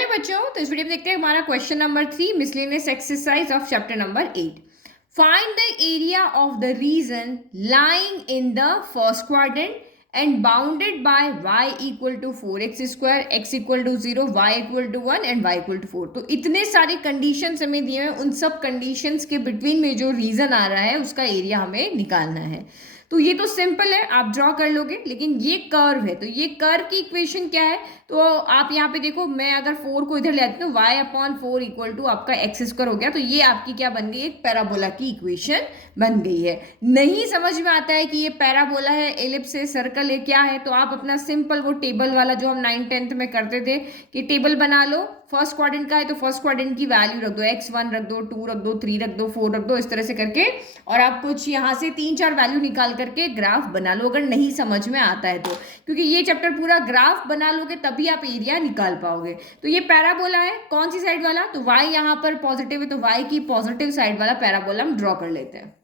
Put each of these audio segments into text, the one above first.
Hello बच्चों, तो इस वीडियो में देखते हैं हमारा question number 3 miscellaneous exercise of chapter number 8। Find the area of the region lying in the first quadrant and bounded by y equal to 4x square, x equal to 0, y equal to 1 and y equal to 4। तो इतने सारे conditions हमें दिए हैं, उन सब conditions के between में जो रीजन आ रहा है उसका एरिया हमें निकालना है। तो ये तो सिंपल है, आप ड्रॉ कर लोगे, लेकिन ये कर्व है, तो ये कर्व की इक्वेशन क्या है? तो आप यहाँ पे देखो, मैं अगर 4 को इधर ले आती हूँ, y अपॉन 4 इक्वल टू आपका एक्स स्क्वायर हो गया। तो ये आपकी क्या बन गई? एक पैराबोला की इक्वेशन बन गई है। नहीं समझ में आता है कि ये पैराबोला है, एलिप्स है, सर्कल है, क्या है, तो आप अपना सिंपल वो टेबल वाला जो हम 9th-10th में करते थे कि टेबल बना लो। फर्स्ट क्वाड्रेंट का है तो फर्स्ट क्वाड्रेंट की वैल्यू रख दो, x1 रख दो, 2 रख दो, 3 रख दो, 4 रख दो, इस तरह से करके, और आप कुछ यहाँ से 3-4 वैल्यू निकाल करके ग्राफ बना लो अगर नहीं समझ में आता है तो, क्योंकि ये चैप्टर पूरा ग्राफ बना लोगे तभी आप एरिया निकाल पाओगे। तो ये पैराबोला है, कौन सी साइड वाला? तो y यहाँ पर पॉजिटिव है, तो y की पॉजिटिव साइड वाला पैराबोला हम ड्रॉ कर लेते हैं।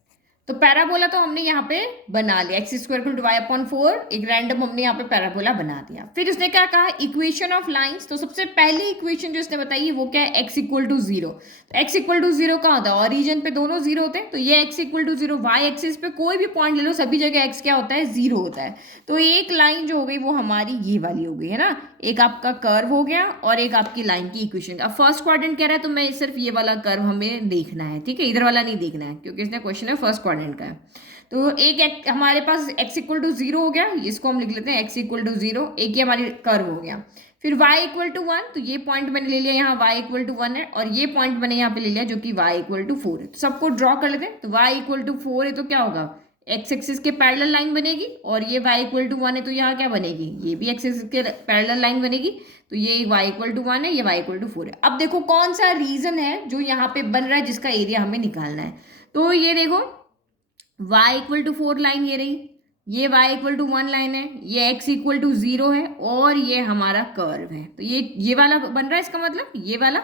तो पैराबोला तो हमने यहाँ पे बना लिया, x square equal to y upon 4, एक रैंडम हमने यहाँ पे पैराबोला बना दिया। फिर उसने क्या कहा? Equation of lines. तो सबसे पहली इक्वेशन जो इसने बताई है वो क्या है? X equal to 0। तो एक्स इक्वल टू 0 कहाँ होता है? ओरिजिन पे दोनों 0 होते हैं, तो ये x equal to 0, y axis पे कोई भी पॉइंट ले लो, सभी जगह एक्स क्या होता है? 0 होता है। तो एक लाइन जो हो गई वो हमारी ये वाली हो गई है ना, एक आपका कर्व हो गया और एक आपकी लाइन की इक्वेशन। अब फर्स्ट क्वाड्रेंट कह रहा है तो मैं सिर्फ ये वाला कर्व हमें देखना है, ठीक है, इधर वाला नहीं देखना है, क्योंकि इसने क्वेश्चन है फर्स्ट क्वाड्रेंट का है। तो एक हमारे पास x इक्वल टू 0 हो गया, इसको हम लिख लेते हैं x इक्वल टू 0, एक ही हमारी कर्व हो गया। फिर y इक्वल टू 1, तो ये पॉइंट मैंने ले लिया यहाँ, y इक्वल टू 1 है, और ये पॉइंट मैंने यहाँ पे ले लिया जो कि y इक्वल टू 4 है। तो सबको ड्रॉ कर लेते हैं। तो y इक्वल टू 4 है तो क्या होगा? x एक्सिस के पैरेलल लाइन बनेगी, और ये y इक्वल टू 1 है तो यहाँ क्या बनेगी? ये भी x एक्सिस के पैरेलल लाइन बनेगी। तो ये y इक्वल टू 1 है, ये y इक्वल टू 4 है। अब देखो कौन सा रीजन है जो यहाँ पे बन रहा है जिसका एरिया हमें निकालना है। तो ये देखो, y इक्वल टू 4 लाइन ये रही, ये y इक्वल टू 1 लाइन है, ये x इक्वल टू 0 है, और ये हमारा कर्व है। तो ये वाला बन रहा है, इसका मतलब ये वाला।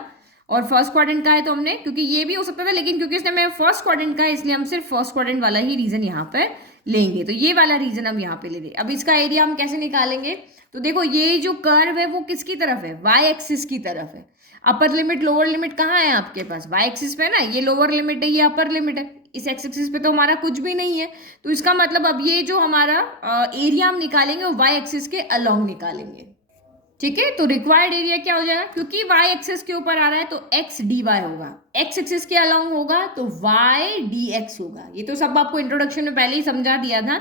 और फर्स्ट क्वाड्रेंट का है तो हमने, क्योंकि ये भी हो सकता था, लेकिन क्योंकि इसने मैं फर्स्ट क्वाड्रेंट का है इसलिए हम सिर्फ फर्स्ट क्वाड्रेंट वाला ही रीजन यहाँ पे लेंगे। तो ये वाला रीजन हम यहाँ पे ले रहे। अब इसका एरिया हम कैसे निकालेंगे? तो देखो, ये जो कर्व है वो किसकी तरफ है? y एक्सिस की तरफ है। अपर लिमिट लोअर लिमिट कहाँ है आपके पास? y एक्सिस पे है ना, ये लोअर लिमिट है, ये अपर लिमिट है। इस एक्स एक्सिस पे तो हमारा कुछ भी नहीं है, तो इसका मतलब अब ये जो हमारा एरिया हम निकालेंगे वो y एक्सिस के अलोंग निकालेंगे, ठीक है। तो रिक्वायर्ड एरिया क्या हो जाएगा? क्योंकि y एक्सिस के ऊपर आ रहा है तो x dy होगा, x एक्सिस के अलोंग होगा तो y dx होगा। ये तो सब आपको इंट्रोडक्शन में पहले ही समझा दिया था।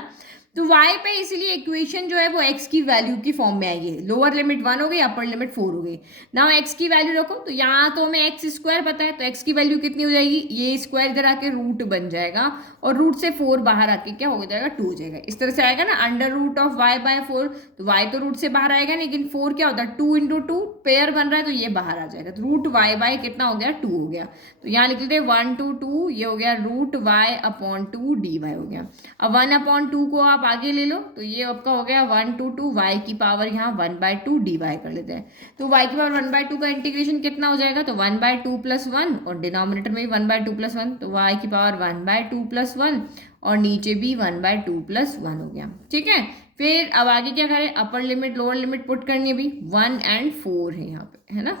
तो y पे इसीलिए इक्वेशन जो है वो x की वैल्यू की फॉर्म में आएगी। लोअर लिमिट 1 हो गई, अपर लिमिट 4 हो गई। नाउ x की वैल्यू रखो, तो यहाँ तो हमें x स्क्वायर पता है, तो x की वैल्यू कितनी हो जाएगी? ये स्क्वायर इधर आके रूट बन जाएगा, और रूट से 4 बाहर आके क्या हो जाएगा? 2 हो जाएगा। इस तरह से आएगा ना, under root of y by 4। तो y तो रूट से बाहर आएगा, लेकिन 4 क्या होता है? 2 इंटू 2 पेयर बन रहा है, तो ये बाहर आ जाएगा। तो रूट y बाय कितना हो गया? 2 हो गया। तो यहाँ लिख लेते हैं 1 to 2, ये हो गया रूट y अपॉन 2 dy हो गया। अब 1 अपॉन 2 को आप आगे ले लो, तो ये आपका हो गया 1 to 2 y की पावर यहाँ 1/2 dy कर लेते हैं। तो y की पावर 1/2 का इंटीग्रेशन कितना हो जाएगा? तो 1/2 प्लस 1, और डिनोमिनेटर में भी 1/2 प्लस 1, तो y की पावर 1/2 प्लस 1, और नीचे भी 1/2 प्लस 1 हो गया, ठीक है। फिर अब आगे क्या करें? Upper limit lower limit put करनी है, अभी 1 and 4 है यहाँ पे, है ना,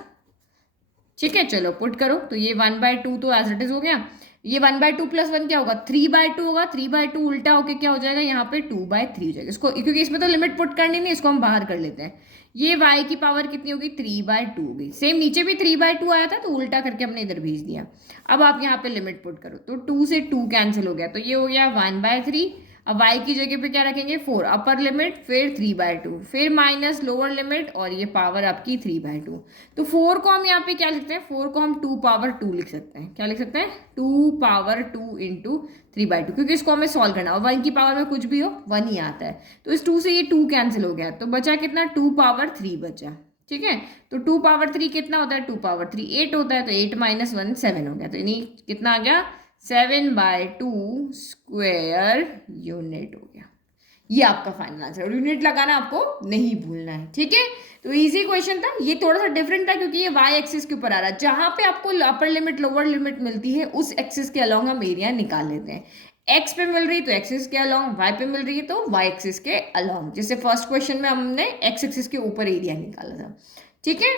ठीक है। चलो पुट करो, तो ये 1/2 तो एज इट इज हो गया। ये 1/2 प्लस 1 क्या होगा? 3/2 होगा। 3/2 उल्टा होके क्या हो जाएगा? यहाँ पे 2/3 हो जाएगा। इसको क्योंकि इसमें तो लिमिट पुट करनी नहीं, इसको हम बाहर कर लेते हैं। ये y की पावर कितनी होगी? 3/2 होगी। सेम नीचे भी 3/2 आया था, तो उल्टा करके हमने इधर भेज दिया। अब आप यहाँ पे लिमिट पुट करो, तो 2 से 2 कैंसिल हो गया, तो ये हो गया 1/3। अब y की जगह पे क्या रखेंगे? 4 अपर लिमिट, फिर 3/2, फिर माइनस लोअर लिमिट, और ये पावर आपकी 3/2। तो 4 को हम यहाँ पे क्या लिखते हैं? 4 को हम 2 पावर 2 लिख सकते हैं। क्या लिख सकते हैं? 2 पावर 2 इंटू 3/2, क्योंकि इसको हमें सॉल्व करना है, और 1 की पावर में कुछ भी हो 1 ही आता है। तो इस 2 से ये 2 कैंसिल हो गया, तो बचा कितना? 2 पावर 3 बचा, ठीक है। तो 2 पावर 3 कितना होता है? 2 पावर 3 8 होता है, तो 8 माइनस 1 7 हो गया। तो यानी कितना आ गया? 7/2 स्क्वायर यूनिट हो गया। ये आपका फाइनल आंसर, और यूनिट लगाना आपको नहीं भूलना है, ठीक है। तो इजी क्वेश्चन था, ये थोड़ा सा डिफरेंट था क्योंकि ये y एक्सिस के ऊपर आ रहा है। जहां पे आपको अपर लिमिट लोअर लिमिट मिलती है उस एक्सिस के अलोंग हम एरिया निकाल लेते हैं। x पे मिल रही तो एक्सिस के अलोंग, y पे मिल रही है तो y एक्सिस के अलोंग। जैसे फर्स्ट क्वेश्चन में हमने x एक्सिस के ऊपर एरिया निकाला था, ठीक है।